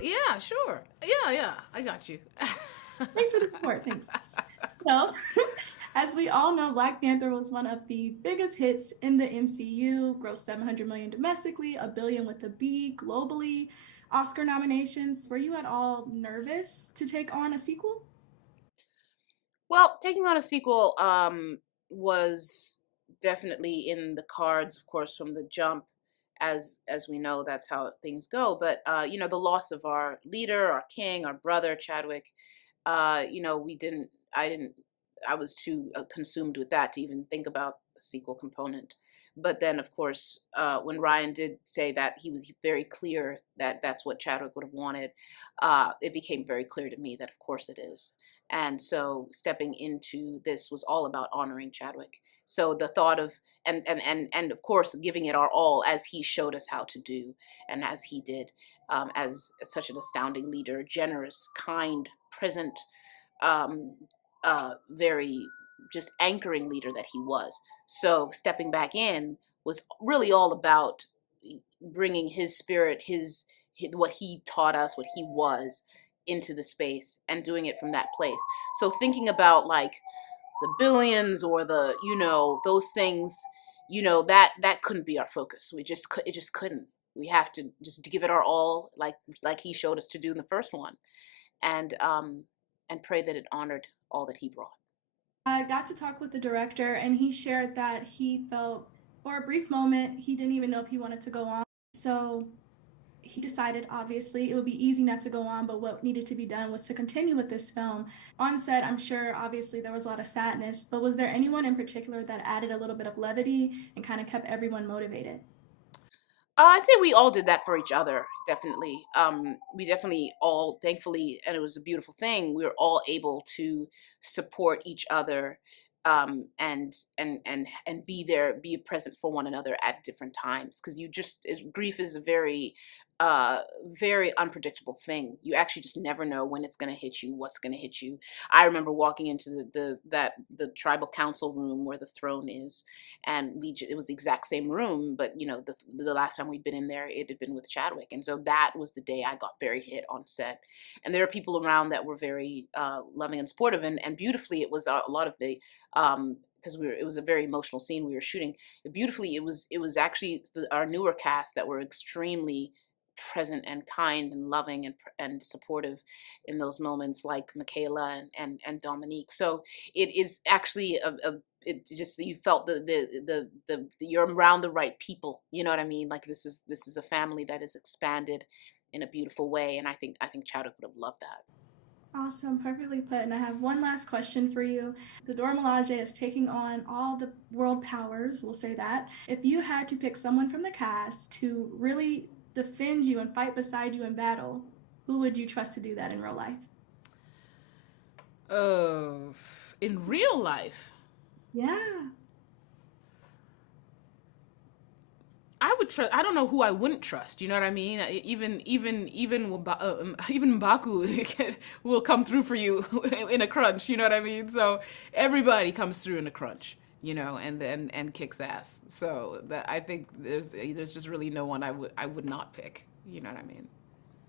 Yeah, sure. Yeah, yeah, I got you. Thanks for the support. Thanks. So, as we all know, Black Panther was one of the biggest hits in the MCU, grossed 700 million domestically, a billion with a B globally. Oscar nominations. Were you at all nervous to take on a sequel? Well, taking on a sequel was definitely in the cards, of course, from the jump. As we know, that's how things go. But the loss of our leader, our king, our brother Chadwick. We didn't. I didn't. I was too consumed with that to even think about the sequel component. But then, of course, when Ryan did say that he was very clear that that's what Chadwick would have wanted, it became very clear to me that, of course, it is. And so stepping into this was all about honoring Chadwick. So the thought of and of course giving it our all as he showed us how to do, and as he did, as such an astounding leader, generous, kind, present, um, very just anchoring leader that he was. So stepping back in was really all about bringing his spirit, his what he taught us, what he was, into the space and doing it from that place. So thinking about like the billions or the those things, that couldn't be our focus. It just couldn't. We have to just give it our all, like he showed us to do in the first one, and pray that it honored all that he brought. I got to talk with the director, and he shared that he felt, for a brief moment, he didn't even know if he wanted to go on. So he decided, obviously, it would be easy not to go on, but what needed to be done was to continue with this film. On set, I'm sure, obviously, there was a lot of sadness, but was there anyone in particular that added a little bit of levity and kind of kept everyone motivated? I'd say we all did that for each other, definitely. We definitely all, thankfully, and it was a beautiful thing. We were all able to support each other, and be there, be present for one another at different times. Because grief is a very unpredictable thing. You actually just never know when it's going to hit you, what's going to hit you. I remember walking into the tribal council room where the throne is, and it was the exact same room, but the last time we'd been in there, it had been with Chadwick, and so that was the day I got very hit on set. And there are people around that were very loving and supportive, and beautifully, it was a lot of the because it was a very emotional scene we were shooting. Beautifully, it was actually our newer cast that were extremely present and kind and loving and supportive in those moments, like Michaela and Dominique. So it is actually it just, you felt you're around the right people. You know what I mean? Like this is a family that is expanded in a beautiful way, and I think Chadwick would have loved that. Awesome, perfectly put. And I have one last question for you. The Dora Milaje is taking on all the world powers, we'll say that. If you had to pick someone from the cast to really defend you and fight beside you in battle, who would you trust to do that in real life? Uh, in real life, Yeah. I would trust. I don't know who I wouldn't trust. You know what I mean? Even Mbaku will come through for you in a crunch. You know what I mean? So everybody comes through in a crunch. And kicks ass. So that I think there's just really no one I would not pick. You know what I mean?